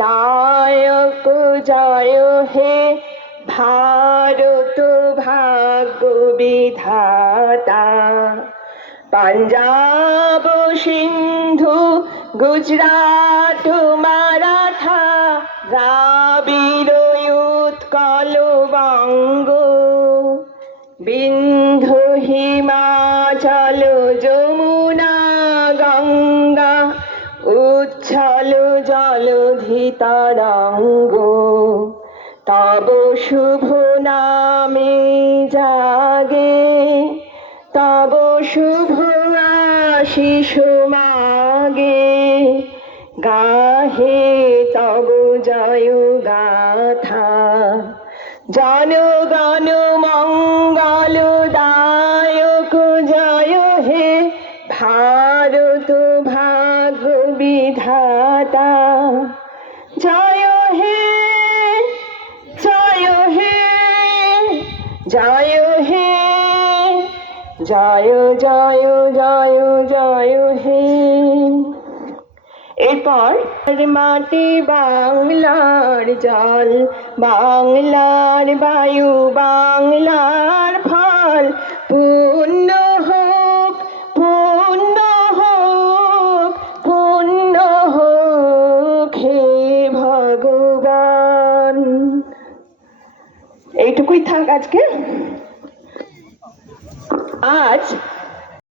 নায়ক জয় হে ভারত ভাগ্য বিধাতা। পাঞ্জাব সিন্ধু গুজরাট মারাঠা দ্রাবিড় উৎকল বঙ্গ, বিন্ধ্য হিমাচল যমুনা গঙ্গা উচ্ছল জলধি তরঙ্গ। তব শুভ নামে জাগে, তব শুভ আশিস মাগে, গাহে তব জয় গাথা। জনগণ মঙ্গল দায়ক জয় হে ভারত ভাগ্য বিধাতা। জয় হে জয় হে জয় হে জয় জয় জয় জয় হে। এরপর মাটি বাংলার জল, বাংলার বায়ু, বাংলার ফল, পূর্ণ হোক পূর্ণ হোক পূর্ণ হোক হে ভগবান। এইটুকুই থাক আজকে। আজ